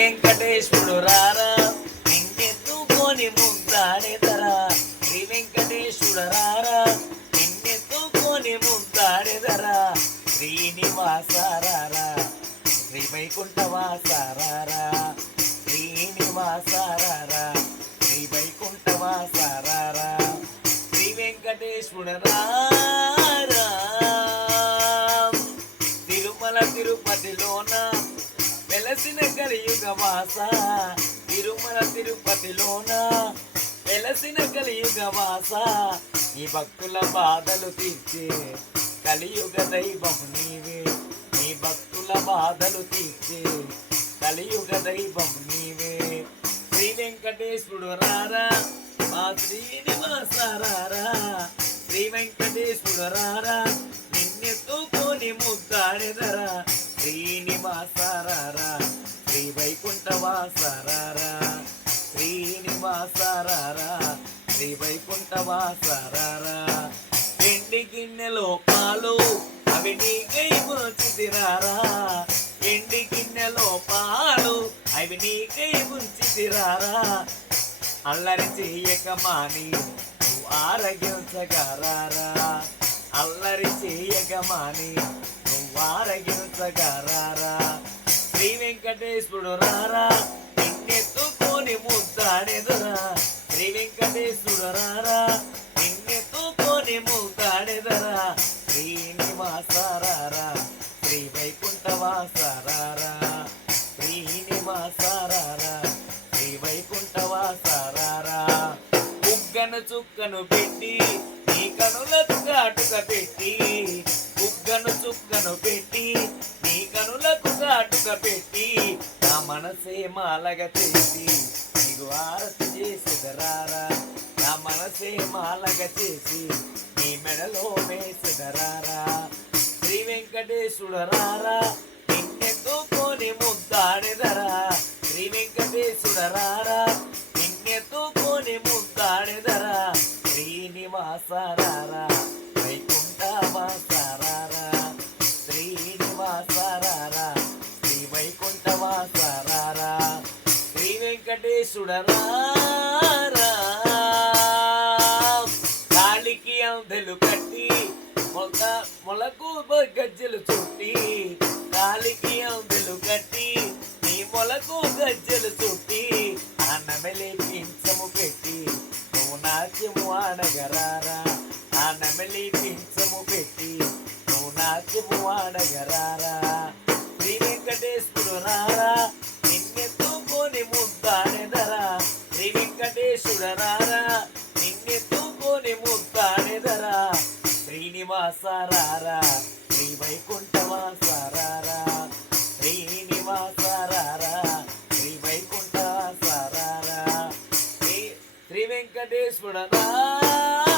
వెంకటేశ్వరుడు రారా? నిన్నెత్తుకొని ముద్దాడెదరా శ్రీ వెంకటేశ్వరుడు రారా? నిన్నెత్తుకొని ముద్దాడెదరా శ్రీనివాస రారా? శ్రీ వైకుంఠవాస రారా? శ్రీనివాస రారా? శ్రీ వైకుంఠవాస రారా? శ్రీ వెంకటేశ్వరుడు రారా? తిరుమల తిరుపతిలోనా? కలియుగ వాస తిరుమల తిరుపతిలోన వెలసిన కలియుగ వాస నీ భక్తుల బాధలు తీర్చే కలియుగ దైవం నీవే. నీ భక్తుల బాధలు తీర్చే కలియుగ దైవం నీవే. శ్రీ వెంకటేశ్వరుడు రారా మా శ్రీనివాస రారా. శ్రీ వెంకటేశ్వరుడు రారా నిన్నెత్తుకొని ముద్దాడెదరా. శ్రీనివాస రారా. వైకుంఠవాసరారా శ్రీనివాసరారా శ్రీ వైకుంఠవాసరారా ఎండి గిన్నెలో పాలు అవి నీకై ముంచితిరారా ఎండి గిన్నెలో పాలు అవి నీకై ముంచితిరారా అల్లరి చెయ్యక మాని నువ్వు ఆరగించగరారా. అల్లరి చెయ్యక మాని నువ్వు ఆరగించగరారా. వెంకటేశ్వరుడు రారా. నిన్నెత్తుకొని ముద్దాడెదురా. శ్రీ వెంకటేశ్వరుడు రారా. నిన్నెత్తుకొని ముద్దాడెదరా. శ్రీనివాస రారా. శ్రీ వైకుంఠవాస రారా. శ్రీనివాస రారా. శ్రీ వైకుంఠవాస రారా. బుగ్గను చుక్కను పెట్టి నీ కనులకు కాటుక పెట్టి బుగ్గను చుక్కను పెట్టి మాలగ చేసి నీకు ఆరతి చేసిదరారా నా మనసే మాలగ చేసి నీ మెడలో వేసిదరారా శ్రీ వెంకటేశ్వరుడు రారా నిన్నెత్తుకొని ముద్దాడెదరా? శ్రీ వెంకటేశ్వరుడు రారా నిన్నెత్తుకొని ముద్దాడెదరా? శ్రీనివాస రారా వైకుంఠవాస రారా వెంకటేశ్వరుడు కాలికి అందెలు కట్టి మొల మొలకు గజ్జలు చుట్టి కాలికి అందెలు కట్టి నీ మొలకు గజ్జలు చుట్టి అన్నమెలి పించము పెట్టి నువ్వు నాట్యము ఆడగరారా అన్నమెలి పించము పెట్టి నువ్వు నాట్యము ఆడగరారా శ్రీ వెంకటేశ్వరుడు రారా. శ్రీనివాస శ్రీ వైకుంఠవాస రారా శ్రీనివాస రారా శ్రీ వైకుంఠవాస రారా శ్రీ శ్రీ వెంకటేశ్వరుడు రారా